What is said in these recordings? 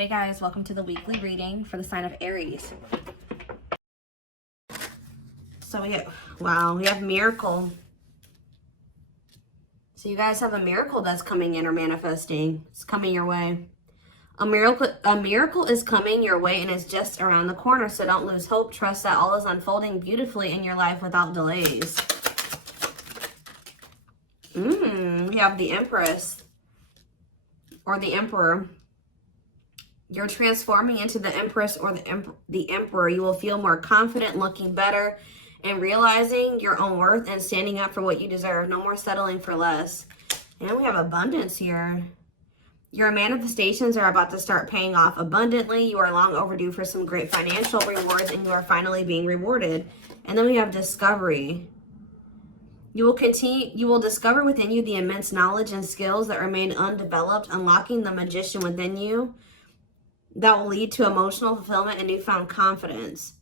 Hey guys, welcome to the weekly reading for the sign of Aries. So we have miracle. So you guys have a miracle that's coming in or manifesting. It's coming your way. A miracle is coming your way and it's just around the corner. So don't lose hope. Trust that all is unfolding beautifully in your life without delays. We have the Empress or the Emperor. You're transforming into the Empress or the Emperor. You will feel more confident, looking better, and realizing your own worth and standing up for what you deserve. No more settling for less. And we have abundance here. Your manifestations are about to start paying off abundantly. You are long overdue for some great financial rewards, and you are finally being rewarded. And then we have discovery. You will discover within you the immense knowledge and skills that remain undeveloped, unlocking the magician within you. That will lead to emotional fulfillment and newfound confidence.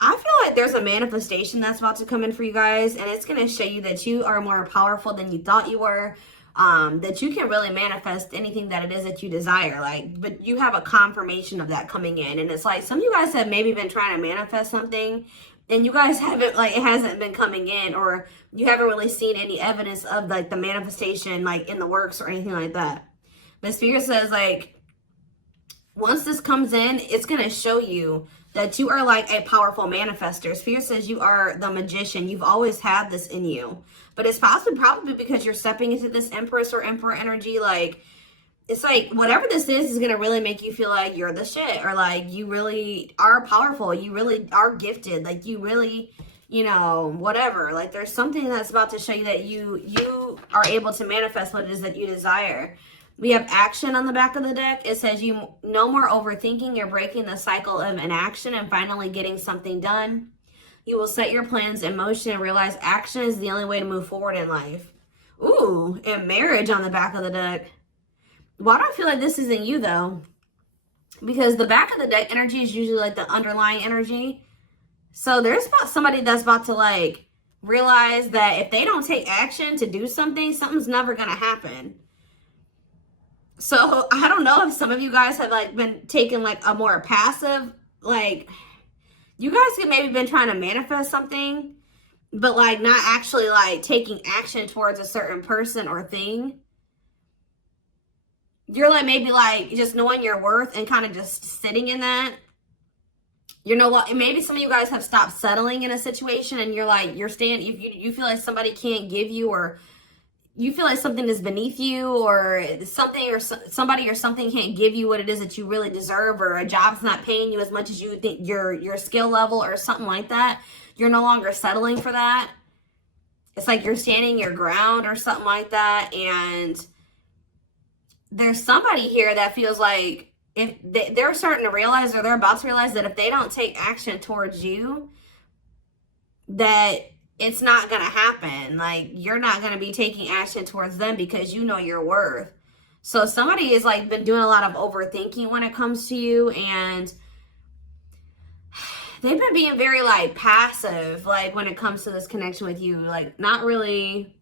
I feel like there's a manifestation that's about to come in for you guys, and it's going to show you that you are more powerful than you thought you were, that you can really manifest anything that it is that you desire. But you have a confirmation of that coming in, and it's like some of you guys have maybe been trying to manifest something, and you guys haven't, it hasn't been coming in, or you haven't really seen any evidence of the manifestation in the works or anything like that. But Spirit says once this comes in, it's going to show you that you are a powerful manifester. Spirit says you are the magician. You've always had this in you. But it's probably because you're stepping into this Empress or Emperor energy. It's whatever this is going to really make you feel like you're the shit. Or you really are powerful. You really are gifted. You really, whatever. There's something that's about to show you that you are able to manifest what it is that you desire. We have action on the back of the deck. It says you no more overthinking. You're breaking the cycle of inaction and finally getting something done. You will set your plans in motion and realize action is the only way to move forward in life. Ooh, and marriage on the back of the deck. Why do I feel like this isn't you though? Because the back of the deck energy is usually the underlying energy. So there's somebody that's about to realize that if they don't take action to do something, something's never going to happen. So I don't know if some of you guys have been taking a more passive, you guys have maybe been trying to manifest something, but not actually taking action towards a certain person or thing. You're maybe just knowing your worth and kind of just sitting in that. You know what? Maybe some of you guys have stopped settling in a situation and you're staying, you feel like somebody can't give you, or you feel like something is beneath you, or something or somebody or something can't give you what it is that you really deserve, or a job's not paying you as much as you think your skill level or something like that. You're no longer settling for that. It's you're standing your ground or something like that. And there's somebody here that feels like if they're starting to realize, or they're about to realize, that if they don't take action towards you, that it's not going to happen. You're not going to be taking action towards them because you know your worth. So somebody has been doing a lot of overthinking when it comes to you, and they've been being very passive when it comes to this connection with you, not really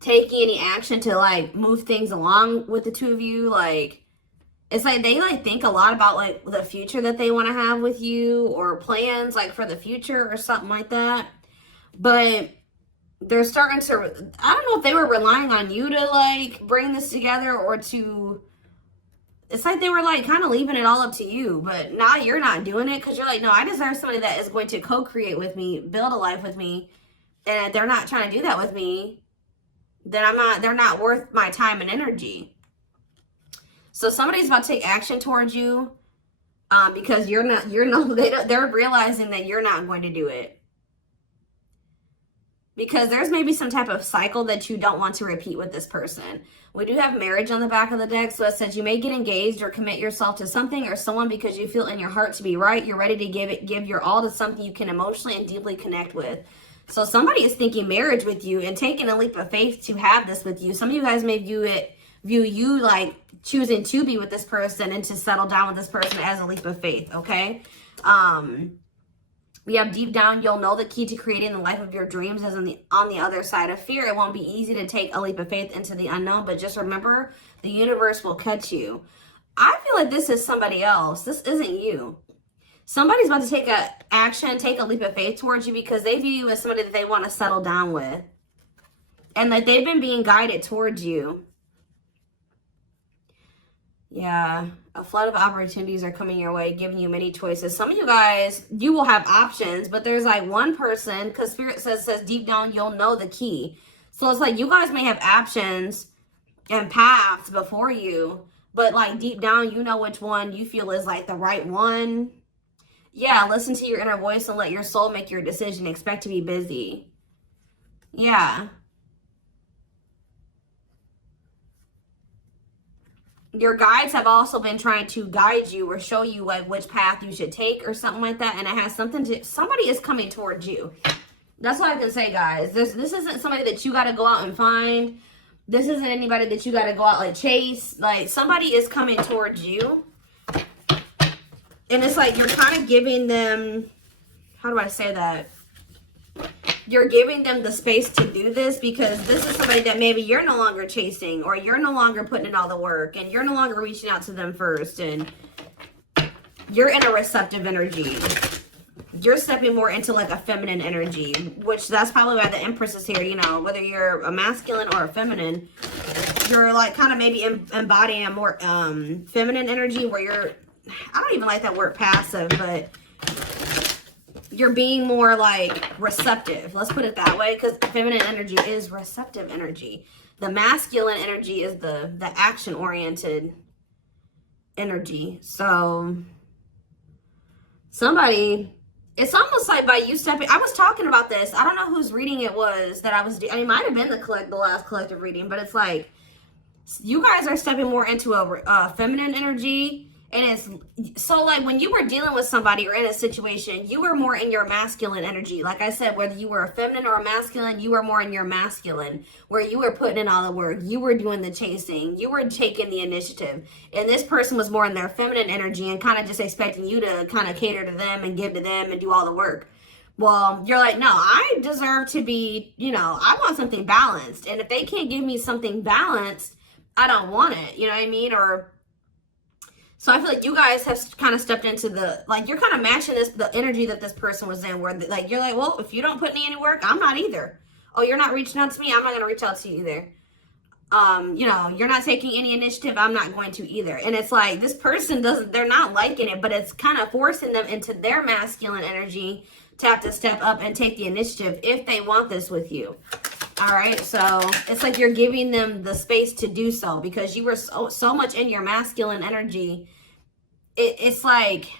taking any action to move things along with the two of you. It's they think a lot about the future that they want to have with you, or plans for the future or something like that. But they're starting to, I don't know if they were relying on you to bring this together, or to, it's they were kind of leaving it all up to you. But now you're not doing it because you're no, I deserve somebody that is going to co-create with me, build a life with me. And if they're not trying to do that with me, then they're not worth my time and energy. So somebody's about to take action towards you because they're realizing that you're not going to do it. Because there's maybe some type of cycle that you don't want to repeat with this person. We do have marriage on the back of the deck. So it says you may get engaged or commit yourself to something or someone because you feel in your heart to be right. You're ready to give your all to something you can emotionally and deeply connect with. So somebody is thinking marriage with you and taking a leap of faith to have this with you. Some of you guys may view you choosing to be with this person and to settle down with this person as a leap of faith, okay? We have deep down, you'll know the key to creating the life of your dreams is on the other side of fear. It won't be easy to take a leap of faith into the unknown, but just remember, the universe will catch you. I feel like this is somebody else. This isn't you. Somebody's about to take a action, take a leap of faith towards you because they view you as somebody that they want to settle down with. And that they've been being guided towards you. Yeah, a flood of opportunities are coming your way, giving you many choices. Some of you guys, you will have options, but there's like one person, because Spirit says deep down, you'll know the key. So it's like you guys may have options and paths before you, but like deep down, you know which one you feel is like the right one. Yeah, listen to your inner voice and let your soul make your decision. Expect to be busy. Yeah. Your guides have also been trying to guide you or show you like which path you should take or something like that. And it has something to, somebody is coming towards you. That's all I can say, guys. This isn't somebody that you got to go out and find. This isn't anybody that you got to go out like chase. Like somebody is coming towards you. And it's like you're kind of giving them, how do I say that? You're giving them the space to do this because this is somebody that maybe you're no longer chasing or you're no longer putting in all the work and you're no longer reaching out to them first and you're in a receptive energy. You're stepping more into like a feminine energy, which that's probably why the Empress is here. You know, whether you're a masculine or a feminine, you're like kind of maybe embodying a more feminine energy where you're, I don't even like that word passive, but you're being more like receptive. Let's put it that way, because feminine energy is receptive energy. The masculine energy is the action-oriented energy. So somebody, it's almost like by you stepping, I was talking about this. I don't know whose reading it was that I was doing. It might have been the last collective reading, but it's like you guys are stepping more into a feminine energy. And it's so like when you were dealing with somebody or in a situation, you were more in your masculine energy. Like I said, whether you were a feminine or a masculine, you were more in your masculine, where you were putting in all the work. You were doing the chasing. You were taking the initiative. And this person was more in their feminine energy and kind of just expecting you to kind of cater to them and give to them and do all the work. Well, you're like, no, I deserve to be, you know, I want something balanced. And if they can't give me something balanced, I don't want it. You know what I mean? Or so I feel like you guys have kind of stepped into the, like, you're kind of matching the energy that this person was in, where, like, you're like, well, if you don't put in any work, I'm not either. Oh, you're not reaching out to me? I'm not going to reach out to you either. You know, you're not taking any initiative, I'm not going to either. And it's like, this person they're not liking it, but it's kind of forcing them into their masculine energy to have to step up and take the initiative if they want this with you. All right, so it's like you're giving them the space to do so because you were so much in your masculine energy. It's like,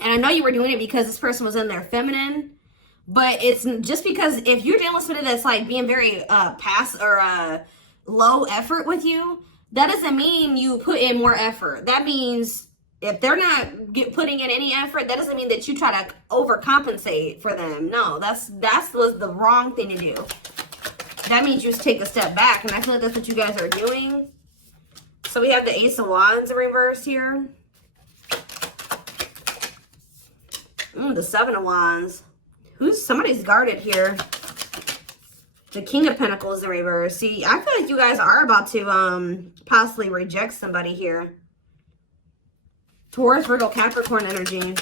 and I know you were doing it because this person was in their feminine, but it's just because if you're dealing with somebody that's like being very low effort with you, that doesn't mean you put in more effort. That means if they're not putting in any effort, that doesn't mean that you try to overcompensate for them. No, that was the wrong thing to do. That means you just take a step back, and I feel like that's what you guys are doing. So we have the Ace of Wands in reverse here. The Seven of Wands. Somebody's guarded here. The King of Pentacles in reverse. See, I feel like you guys are about to possibly reject somebody here. Taurus, Virgo, Capricorn energy.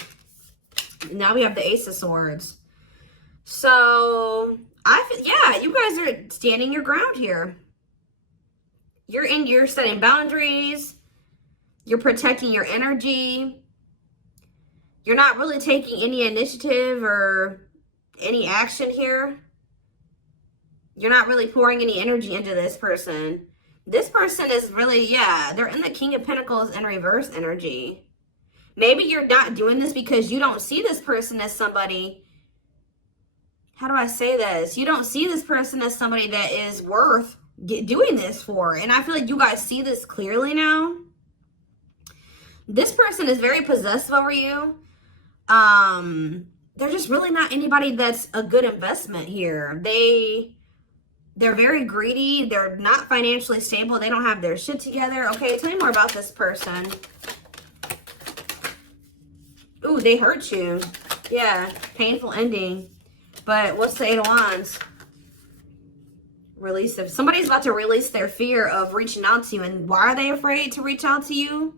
Now we have the Ace of Swords. So, yeah, you guys are standing your ground here. You're setting boundaries. You're protecting your energy. You're not really taking any initiative or any action here. You're not really pouring any energy into this person. This person is really, yeah, they're in the King of Pentacles in reverse energy. Maybe you're not doing this because you don't see this person as somebody, how do I say this? You don't see this person as somebody that is worth doing this for. And I feel like you guys see this clearly now. This person is very possessive over you. They're just really not anybody that's a good investment here. They're very greedy. They're not financially stable. They don't have their shit together. Okay, tell me more about this person. Ooh, they hurt you. Yeah, painful ending. But what's the Eight of Wands? Release of somebody's about to release their fear of reaching out to you. And why are they afraid to reach out to you?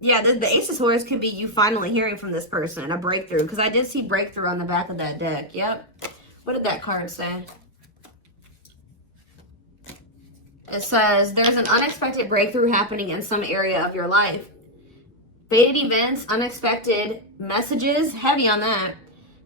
Yeah, the Ace of Swords could be you finally hearing from this person, a breakthrough. Because I did see breakthrough on the back of that deck. Yep. What did that card say? It says, there's an unexpected breakthrough happening in some area of your life. Fated events, unexpected messages, heavy on that.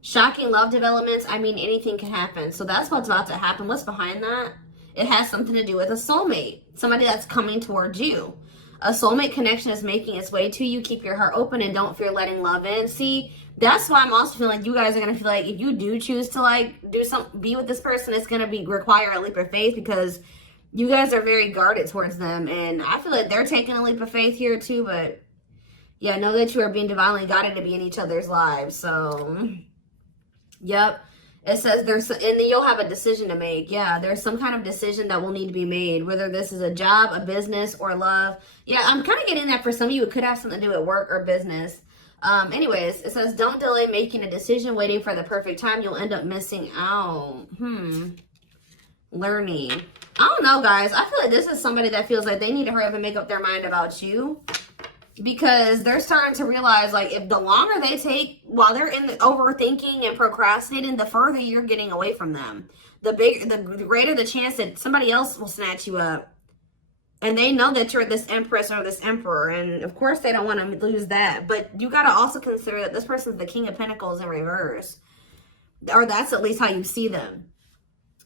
Shocking love developments, I mean, anything can happen. So that's what's about to happen. What's behind that? It has something to do with a soulmate. Somebody that's coming towards you. A soulmate connection is making its way to you. Keep your heart open and don't fear letting love in. See, that's why I'm also feeling like you guys are going to feel like if you do choose to like be with this person, it's going to require a leap of faith because you guys are very guarded towards them. And I feel like they're taking a leap of faith here too. But yeah, know that you are being divinely guided to be in each other's lives. So, yep. It says and then you'll have a decision to make. Yeah, there's some kind of decision that will need to be made, whether this is a job, a business, or love. Yeah, I'm kind of getting that for some of you. It could have something to do with work or business. Anyways, it says, don't delay making a decision, waiting for the perfect time. You'll end up missing out. Learning. I don't know, guys. I feel like this is somebody that feels like they need to hurry up and make up their mind about you. Because they're starting to realize, like, if the longer they take while they're in the overthinking and procrastinating, the further you're getting away from them. The greater the chance that somebody else will snatch you up. And they know that you're this empress or this emperor. And, of course, they don't want to lose that. But you got to also consider that this person's the King of Pentacles in reverse. Or that's at least how you see them.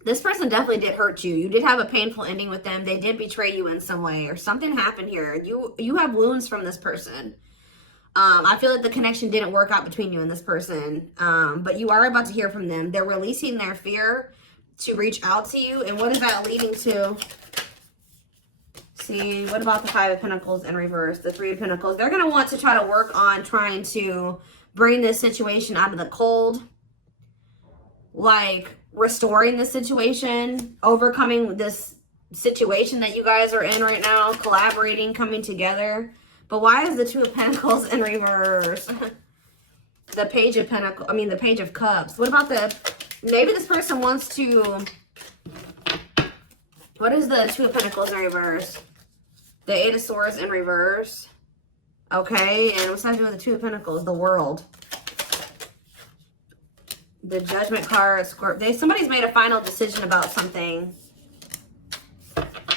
This person definitely did hurt you. You did have a painful ending with them. They did betray you in some way or something happened here. You have wounds from this person. I feel like the connection didn't work out between you and this person. But you are about to hear from them. They're releasing their fear to reach out to you. And what is that leading to? See, what about the Five of Pentacles in reverse? The Three of Pentacles. They're going to want to try to work on trying to bring this situation out of the cold. Like restoring the situation, overcoming this situation that you guys are in right now, collaborating, coming together. But why is the Two of Pentacles in reverse? The Page of Pentacles, the Page of Cups. What about maybe this person wants to, what is the Two of Pentacles in reverse? The Eight of Swords in reverse. Okay, and what's that doing with the Two of Pentacles? The World. The Judgment card, Scorpio. Somebody's made a final decision about something.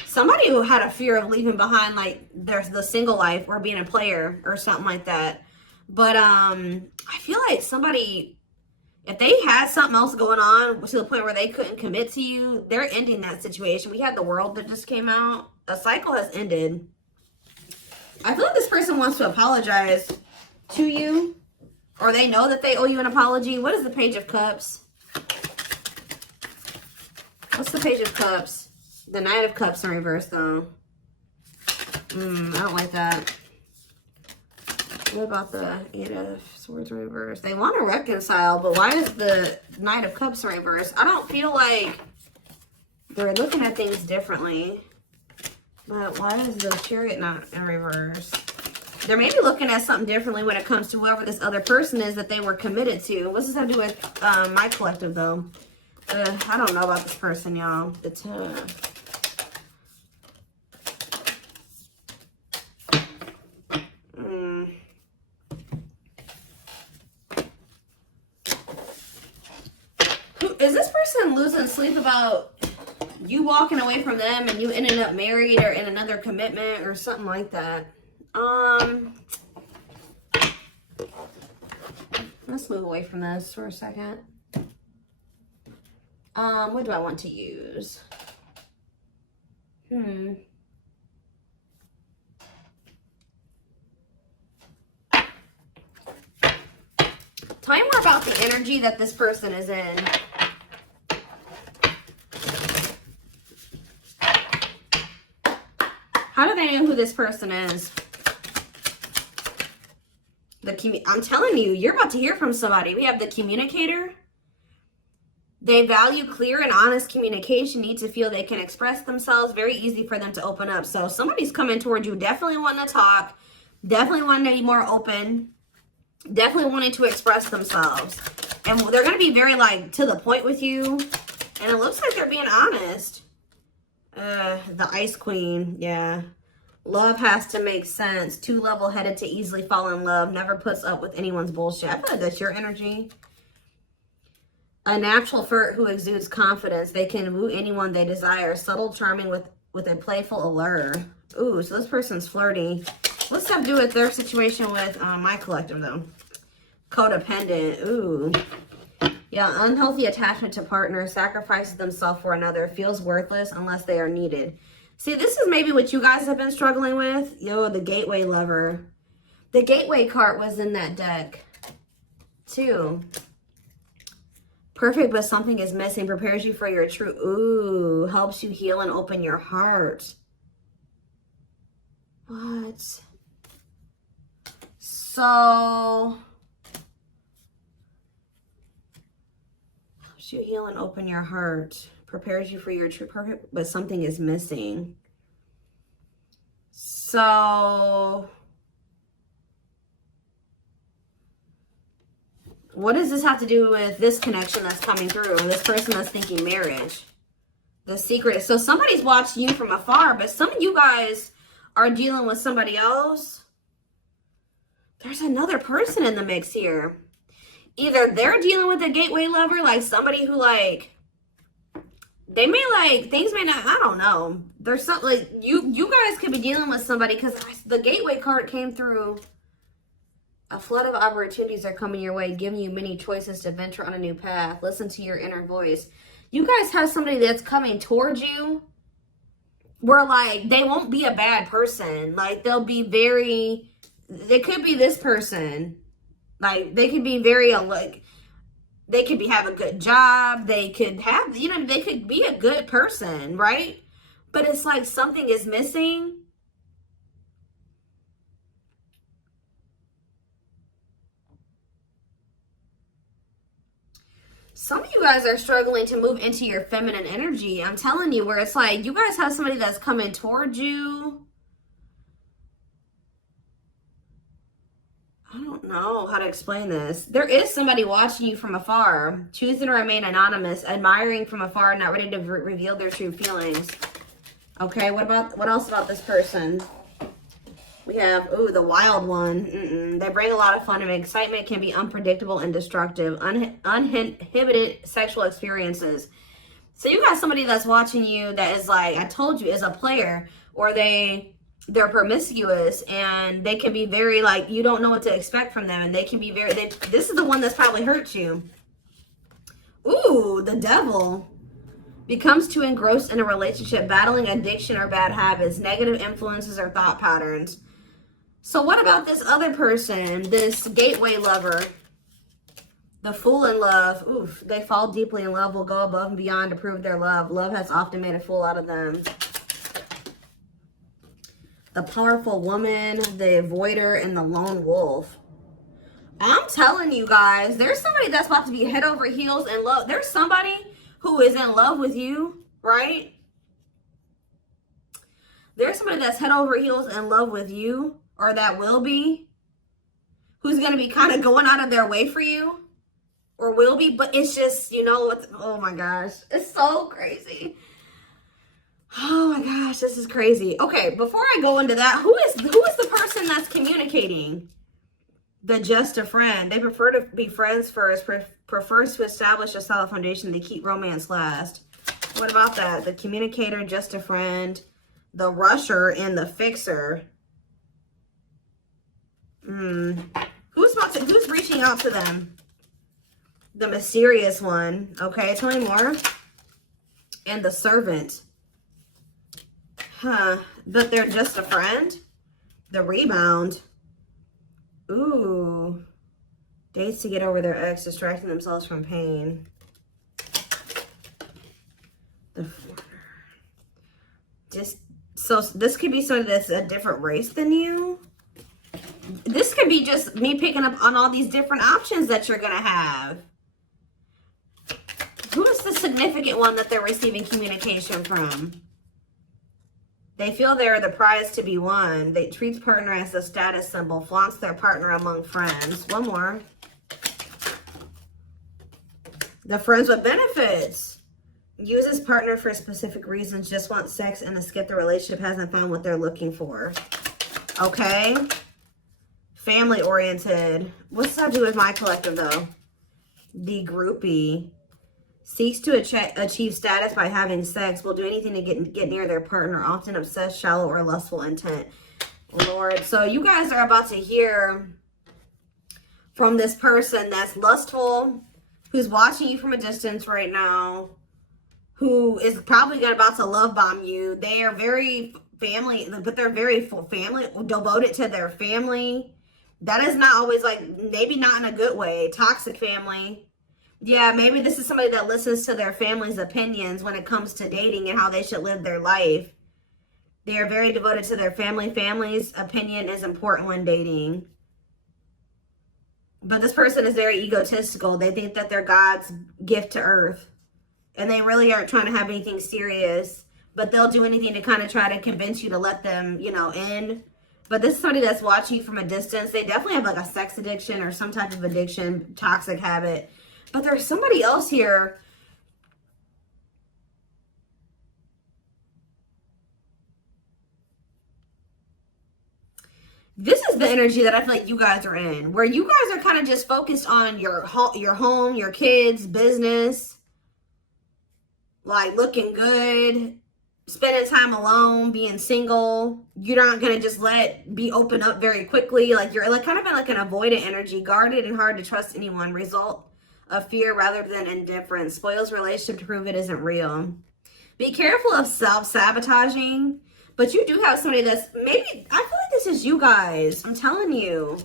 Somebody who had a fear of leaving behind, like, there's the single life or being a player or something like that. But I feel like somebody, if they had something else going on to the point where they couldn't commit to you, they're ending that situation. We had the World that just came out. A cycle has ended. I feel like this person wants to apologize to you. Or they know that they owe you an apology. What is the Page of Cups? What's the Page of Cups? The Knight of Cups in reverse, though. I don't like that. What about the Eight of Swords in reverse? They want to reconcile, but why is the Knight of Cups in reverse? I don't feel like they're looking at things differently. But why is the Chariot not in reverse? They're maybe looking at something differently when it comes to whoever this other person is that they were committed to. What's this have to do with my collective, though? I don't know about this person, y'all. Is this person losing sleep about you walking away from them and you ending up married or in another commitment or something like that? Let's move away from this for a second. What do I want to use? Tell me more about the energy that this person is in. How do they know who this person is? I'm telling you, you're about to hear from somebody. We have the Communicator. They value clear and honest communication, need to feel they can express themselves. Very easy for them to open up. So somebody's coming towards you, definitely wanting to talk, definitely wanting to be more open, definitely wanting to express themselves. And they're going to be very, like, to the point with you. And it looks like they're being honest. The Ice Queen, yeah. Love has to make sense. Too level-headed to easily fall in love. Never puts up with anyone's bullshit. I feel like that's your energy. A natural flirt who exudes confidence. They can woo anyone they desire. Subtle, charming with a playful allure. Ooh, so this person's flirty. What's that do with their situation with my collective, though? Codependent. Ooh. Yeah, unhealthy attachment to partner. Sacrifices themselves for another. Feels worthless unless they are needed. See, this is maybe what you guys have been struggling with. Yo, the gateway lover. The gateway card was in that deck, too. Perfect, but something is missing. Prepares you for your true. Ooh, helps you heal and open your heart. What? So, helps you heal and open your heart. Prepares you for your true. Perfect, but something is missing. So, what does this have to do with this connection that's coming through? This person that's thinking marriage. The secret. So somebody's watching you from afar, but some of you guys are dealing with somebody else. There's another person in the mix here. Either they're dealing with a gateway lover, like somebody who like, they may like, things may not, I don't know. There's something like, you guys could be dealing with somebody because the gateway card came through. A flood of opportunities are coming your way, giving you many choices to venture on a new path. Listen to your inner voice. You guys have somebody that's coming towards you where, like, they won't be a bad person. Like, they'll be very, they could be this person. Like, they could be very, like, they could have a good job. They could have, you know, they could be a good person, right? But it's like something is missing. Some of you guys are struggling to move into your feminine energy. I'm telling you, where it's like you guys have somebody that's coming towards you. I don't know how to explain this. There is somebody watching you from afar, choosing to remain anonymous, admiring from afar, not ready to reveal their true feelings. Okay, what else about this person? We have, ooh, the wild one. They bring a lot of fun and excitement, can be unpredictable and destructive. Uninhibited sexual experiences. So you got somebody that's watching you that is like, I told you, is a player, or they're promiscuous, and they can be very like, you don't know what to expect from them, and they can be very, this is the one that's probably hurt you. Ooh, the devil. Becomes too engrossed in a relationship, battling addiction or bad habits, negative influences or thought patterns. So what about this other person, this gateway lover? The fool in love. Oof, they fall deeply in love, will go above and beyond to prove their love. Love has often made a fool out of them. The powerful woman, the avoider, and the lone wolf. I'm telling you guys, there's somebody that's about to be head over heels in love. There's somebody who is in love with you, right? There's somebody that's head over heels in love with you, or that will be, who's going to be kind of going out of their way for you, or will be, but it's just, you know, oh my gosh, it's so crazy. Oh my gosh, this is crazy. Okay, before I go into that, who is the person that's communicating? The just a friend. They prefer to be friends first, prefers to establish a solid foundation. They keep romance last. What about that? The communicator, just a friend, the rusher, and the fixer. Who's reaching out to them? The mysterious one. Okay, tell me more. And the servant. Huh. But they're just a friend? The rebound. Ooh. Dates to get over their ex, distracting themselves from pain. The so this could be somebody that's a different race than you. This could be just me picking up on all these different options that you're going to have. Who is the significant one that they're receiving communication from? They feel they're the prize to be won. They treat partner as a status symbol, flaunts their partner among friends. One more. The friends with benefits. Uses partner for specific reasons, just wants sex and to skip the relationship, hasn't found what they're looking for. Okay. Family oriented. What's that do with my collective though? The groupie. Seeks to achieve status by having sex. Will do anything to get near their partner. Often obsessed, shallow, or lustful intent. Lord. So you guys are about to hear from this person that's lustful, who's watching you from a distance right now, who is probably about to love bomb you. They are very family, but they're very family, devoted to their family. That is not always like, maybe not in a good way. Toxic family. Yeah, maybe this is somebody that listens to their family's opinions when it comes to dating and how they should live their life. They are very devoted to their family. Family's opinion is important when dating. But this person is very egotistical. They think that they're God's gift to earth. And they really aren't trying to have anything serious. But they'll do anything to kind of try to convince you to let them, you know, in. But this is somebody that's watching you from a distance. They definitely have like a sex addiction or some type of addiction, toxic habit. But there's somebody else here. This is the energy that I feel like you guys are in, where you guys are kind of just focused on your home, your kids, business, like looking good, spending time alone, being single. You're not going to just be open up very quickly. Like you're like kind of in like an avoidant energy, guarded and hard to trust anyone. Result of fear rather than indifference. Spoils relationship to prove it isn't real. Be careful of self-sabotaging. But you do have somebody that's maybe, I feel like this is you guys. I'm telling you.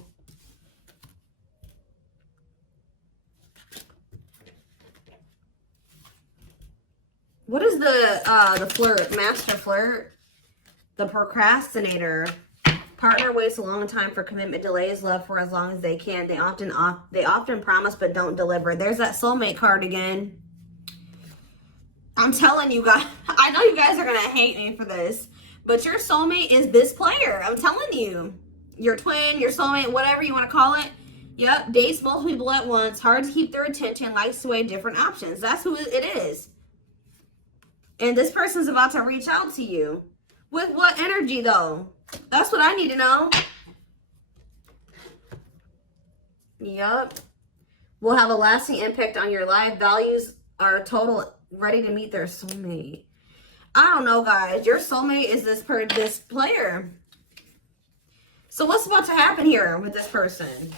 What is the flirt? Master flirt? The procrastinator. Partner waits a long time for commitment, delays love for as long as they can. They often promise but don't deliver. There's that soulmate card again. I'm telling you guys, I know you guys are going to hate me for this. But your soulmate is this player. I'm telling you. Your twin, your soulmate, whatever you want to call it. Yep. Dates multiple people at once. Hard to keep their attention. Likes to weigh different options. That's who it is. And this person's about to reach out to you. With what energy, though? That's what I need to know. Yep. Will have a lasting impact on your life. Values are total, ready to meet their soulmate. I don't know, guys. Your soulmate is this player. So what's about to happen here with this person?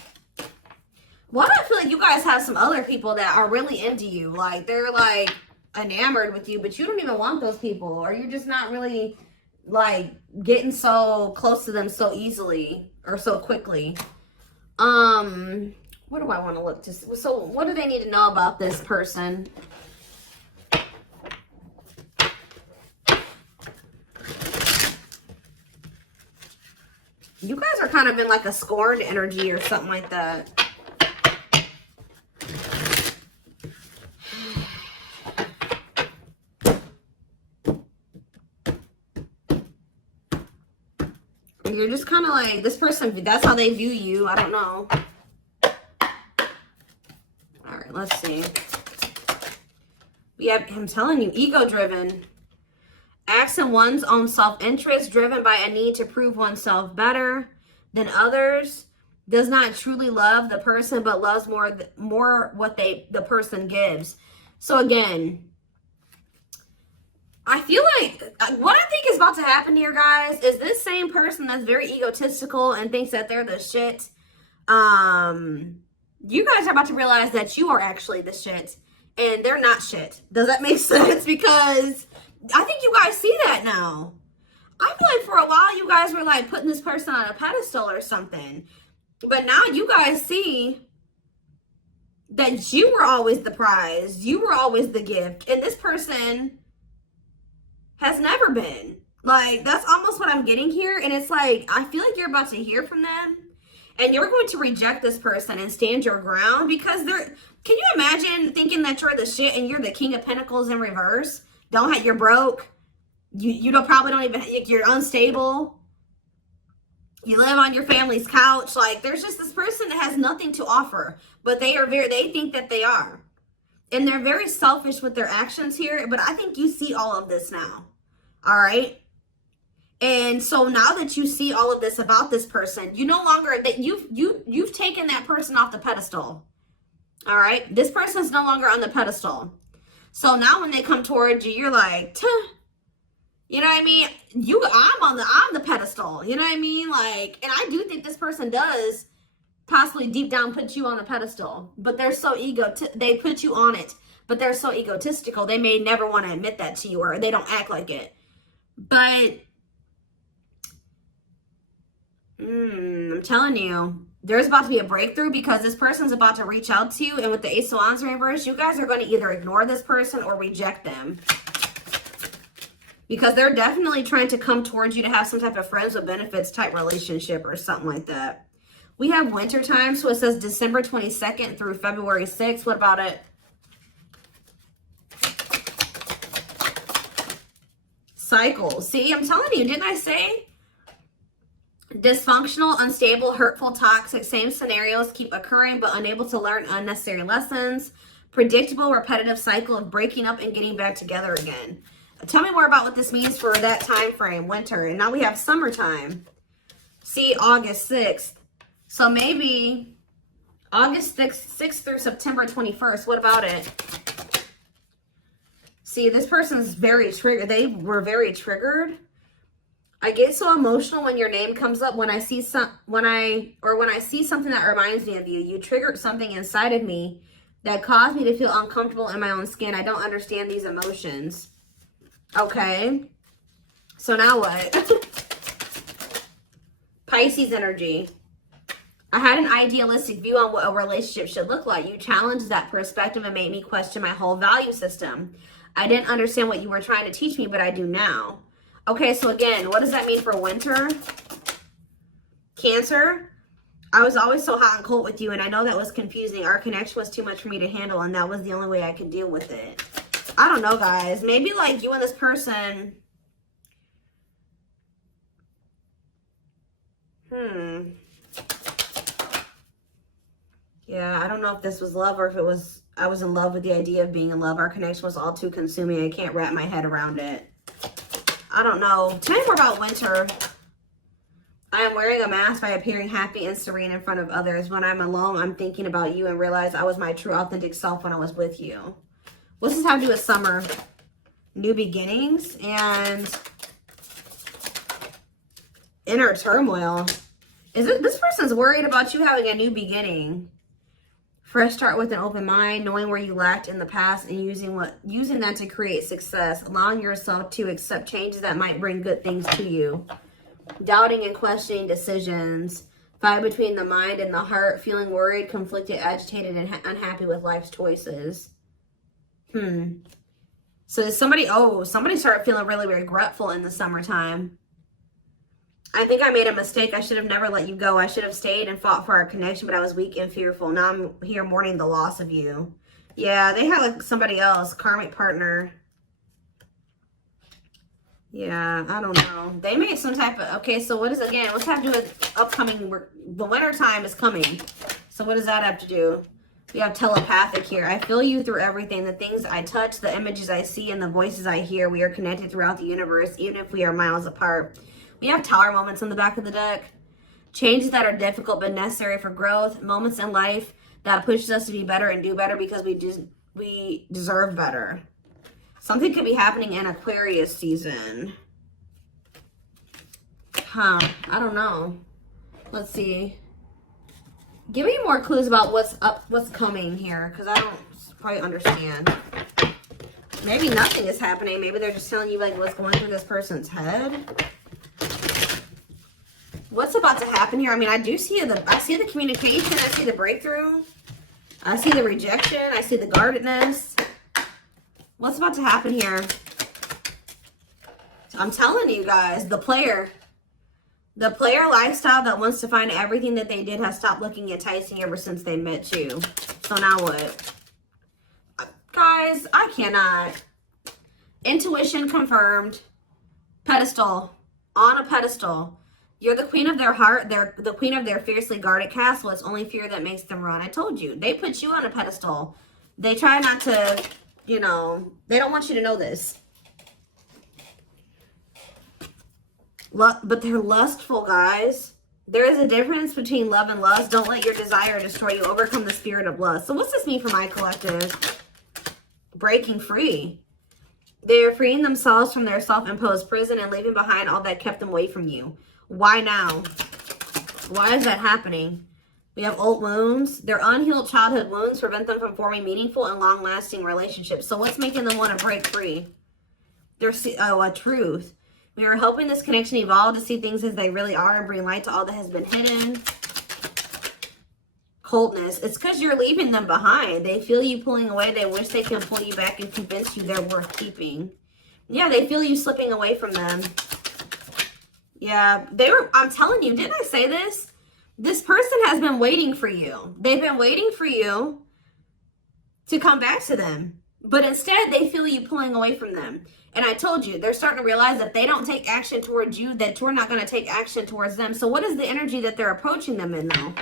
Why do I feel like you guys have some other people that are really into you? Like, they're, like, enamored with you, but you don't even want those people. Or you're just not really, like, getting so close to them so easily or so quickly. What do I want to look to? So what do they need to know about this person? You guys are kind of in like a scorned energy or something like that. You're just kind of like, this person, that's how they view you. I don't know. All right, let's see. I'm telling you, ego-driven. Acts in one's own self-interest, driven by a need to prove oneself better than others. Does not truly love the person, but loves more what the person gives. So again, I feel like what I think is about to happen here, guys, is this same person that's very egotistical and thinks that they're the shit. You guys are about to realize that you are actually the shit and they're not shit. Does that make sense? Because I think you guys see that now. I feel like for a while you guys were like putting this person on a pedestal or something. But now you guys see that you were always the prize. You were always the gift. And this person has never been. Like, that's almost what I'm getting here. And it's like, I feel like you're about to hear from them. And you're going to reject this person and stand your ground. Because they're... Can you imagine thinking that you're the shit and you're the King of Pentacles in reverse? You're broke. You probably don't even, you're unstable. You live on your family's couch. Like, there's just this person that has nothing to offer, but they think that they are. And they're very selfish with their actions here, but I think you see all of this now. All right. And so now that you see all of this about this person, you no longer, that you've taken that person off the pedestal. All right. This person's no longer on the pedestal. So now when they come towards you, you're like, tuh. You know what I mean? I'm the pedestal. You know what I mean? Like, and I do think this person does possibly deep down put you on a pedestal, but they're so they put you on it, but they're so egotistical. They may never want to admit that to you, or they don't act like it. But I'm telling you, there's about to be a breakthrough because this person's about to reach out to you. And with the Ace of Wands reverse, you guys are going to either ignore this person or reject them. Because they're definitely trying to come towards you to have some type of friends with benefits type relationship or something like that. We have winter time, so it says December 22nd through February 6th. What about it? Cycles. See, I'm telling you, didn't I say? Dysfunctional, unstable, hurtful, toxic, same scenarios keep occurring but unable to learn unnecessary lessons. Predictable, repetitive cycle of breaking up and getting back together again. Tell me more about what this means for that time frame, winter. And now we have summertime. See, August 6th. So maybe August 6th through September 21st. What about it? See, this person's very triggered. They were very triggered. I get so emotional when your name comes up. When I see something that reminds me of you, you triggered something inside of me that caused me to feel uncomfortable in my own skin. I don't understand these emotions. Okay. So now what? Pisces energy. I had an idealistic view on what a relationship should look like. You challenged that perspective and made me question my whole value system. I didn't understand what you were trying to teach me, but I do now. Okay, so again, what does that mean for winter? Cancer. I was always so hot and cold with you, and I know that was confusing. Our connection was too much for me to handle, and that was the only way I could deal with it. I don't know, guys. Maybe like you and this person. Yeah, I don't know if this was love or if it was, I was in love with the idea of being in love. Our connection was all too consuming. I can't wrap my head around it. I don't know. Tell me more about winter. I am wearing a mask by appearing happy and serene in front of others. When I'm alone, I'm thinking about you and realize I was my true authentic self when I was with you. What's this have to do with summer? New beginnings and inner turmoil. Is it this person's worried about you having a new beginning? Fresh start with an open mind, knowing where you lacked in the past and using that to create success, allowing yourself to accept changes that might bring good things to you. Doubting and questioning decisions, fight between the mind and the heart, feeling worried, conflicted, agitated, and unhappy with life's choices. So somebody started feeling really regretful in the summertime. I think I made a mistake. I should have never let you go. I should have stayed and fought for our connection, but I was weak and fearful. Now I'm here mourning the loss of you. Yeah, they had like somebody else, karmic partner. Yeah, I don't know. They made some type of, okay, so what is, again, what's have to do with upcoming, the winter time is coming. So what does that have to do? We have telepathic here. I feel you through everything. The things I touch, the images I see, and the voices I hear. We are connected throughout the universe, even if we are miles apart. We have tower moments on the back of the deck. Changes that are difficult but necessary for growth. Moments in life that pushes us to be better and do better because we deserve better. Something could be happening in Aquarius season. I don't know. Let's see. Give me more clues about what's coming here, because I don't quite understand. Maybe nothing is happening. Maybe they're just telling you like what's going through this person's head. What's about to happen here? I mean, I see the communication. I see the breakthrough. I see the rejection. I see the guardedness. What's about to happen here? I'm telling you guys, the player lifestyle that wants to find everything that they did has stopped looking enticing ever since they met you. So now what? Guys, I cannot. Intuition confirmed. Pedestal. On a pedestal. You're the queen of their heart. They're the queen of their fiercely guarded castle. It's only fear that makes them run. I told you. They put you on a pedestal. They try not to, you know, they don't want you to know this. But they're lustful, guys. There is a difference between love and lust. Don't let your desire destroy you. Overcome the spirit of lust. So what's this mean for my collective? Breaking free. They are freeing themselves from their self-imposed prison and leaving behind all that kept them away from you. Why now? Why is that happening? We have old wounds. Their unhealed childhood wounds prevent them from forming meaningful and long-lasting relationships. So what's making them want to break free? A truth. We are helping this connection evolve to see things as they really are and bring light to all that has been hidden. Coldness. It's because you're leaving them behind. They feel you pulling away. They wish they can pull you back and convince you they're worth keeping. Yeah, they feel you slipping away from them. Yeah, I'm telling you, didn't I say this? This person has been waiting for you. They've been waiting for you to come back to them. But instead, they feel you pulling away from them. And I told you, they're starting to realize that they don't take action towards you, that you're not going to take action towards them. So what is the energy that they're approaching them in, though?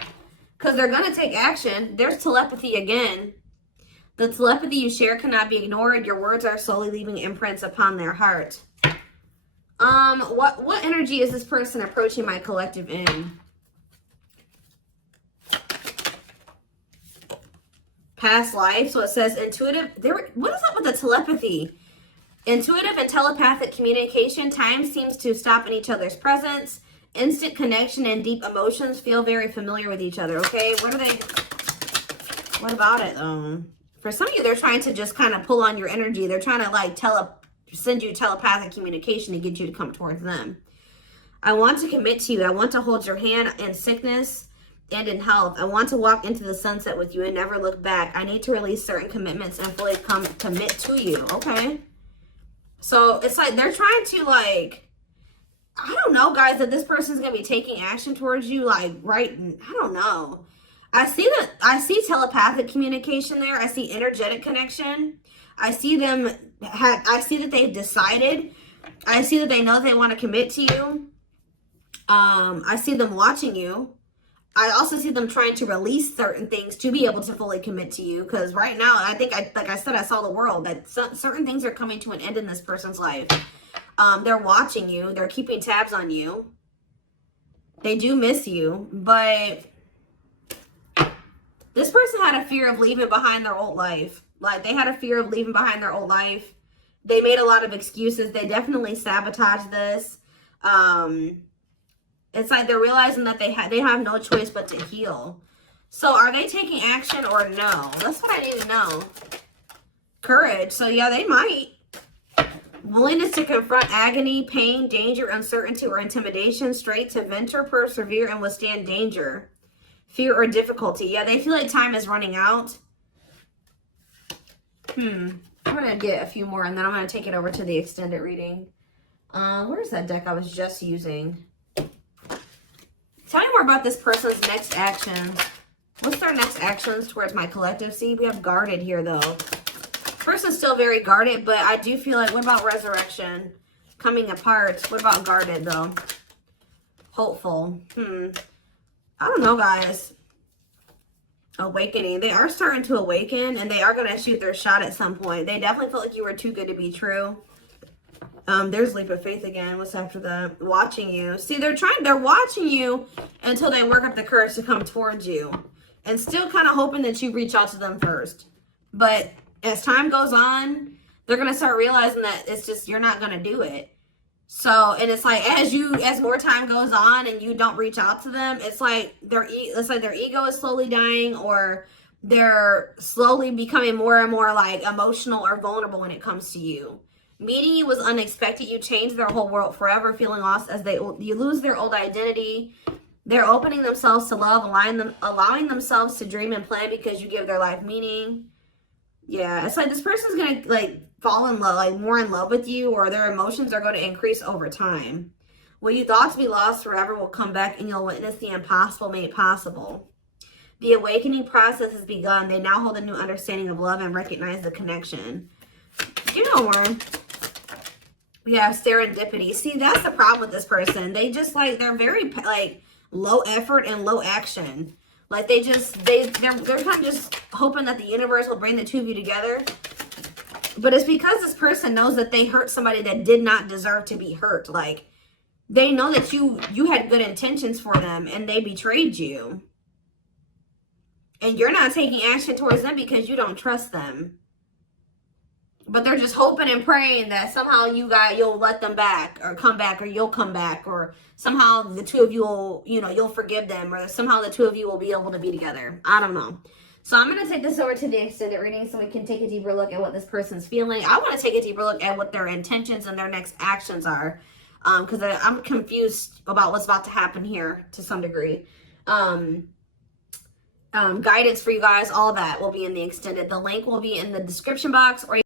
Because they're going to take action. There's telepathy again. The telepathy you share cannot be ignored. Your words are slowly leaving imprints upon their heart. What energy is this person approaching my collective in? Past life. So it says intuitive. What is up with the telepathy? Intuitive and telepathic communication. Time seems to stop in each other's presence. Instant connection and deep emotions. Feel very familiar with each other. Okay, what about it? For some of you, they're trying to just kind of pull on your energy. They're trying to like send you telepathic communication to get you to come towards them. I want to commit to you. I want to hold your hand in sickness and in health. I want to walk into the sunset with you and never look back. I need to release certain commitments and fully commit to you. Okay. So it's like they're trying to like, I don't know, guys, that this person's going to be taking action towards you. Like, right. I don't know. I see telepathic communication there. I see energetic connection. I see that they've decided. I see that they know they want to commit to you. I see them watching you. I also see them trying to release certain things to be able to fully commit to you. Because right now, I think, like I said, I saw the world. That certain things are coming to an end in this person's life. They're watching you. They're keeping tabs on you. They do miss you. But this person had a fear of leaving behind their old life. Like, they had a fear of leaving behind their old life. They made a lot of excuses. They definitely sabotaged this. It's like they're realizing that they have no choice but to heal. So are they taking action or no? That's what I need to know. Courage. So yeah, they might. Willingness to confront agony, pain, danger, uncertainty, or intimidation. Strength to venture, persevere, and withstand danger. Fear or difficulty. Yeah, they feel like time is running out. I'm going to get a few more and then I'm going to take it over to the extended reading. Where's that deck I was just using? Tell me more about this person's next actions. What's their next actions towards my collective? See, we have guarded here, though. Person's still very guarded, but I do feel like, what about resurrection? Coming apart. What about guarded, though? Hopeful. I don't know, guys. Awakening. They are starting to awaken, and they are going to shoot their shot at some point. They definitely felt like you were too good to be true. There's leap of faith again. What's after that? Watching you. See, they're watching you until they work up the courage to come towards you. And still kind of hoping that you reach out to them first. But as time goes on, they're going to start realizing that it's just, you're not going to do it. So, and it's like, as more time goes on and you don't reach out to them, it's like their ego is slowly dying, or they're slowly becoming more and more like emotional or vulnerable when it comes to you. Meeting you was unexpected. You changed their whole world forever, feeling lost as you lose their old identity. They're opening themselves to love, allowing themselves to dream and plan because you give their life meaning. Yeah, it's like this person's going to like fall in love, like more in love with you, or their emotions are going to increase over time. What you thought to be lost forever will come back and you'll witness the impossible made possible. The awakening process has begun. They now hold a new understanding of love and recognize the connection. You know more. We have serendipity. See, that's the problem with this person. They just like, they're very like low effort and low action. Like they're kind of just hoping that the universe will bring the two of you together. But it's because this person knows that they hurt somebody that did not deserve to be hurt. Like, they know that you had good intentions for them and they betrayed you. And you're not taking action towards them because you don't trust them. But they're just hoping and praying that somehow you'll let them back or come back, or you'll come back, or somehow the two of you will, you'll forgive them, or somehow the two of you will be able to be together. I don't know. So I'm going to take this over to the extended reading so we can take a deeper look at what this person's feeling. I want to take a deeper look at what their intentions and their next actions are, because I'm confused about what's about to happen here to some degree. Guidance for you guys, all that will be in the extended. The link will be in the description box, or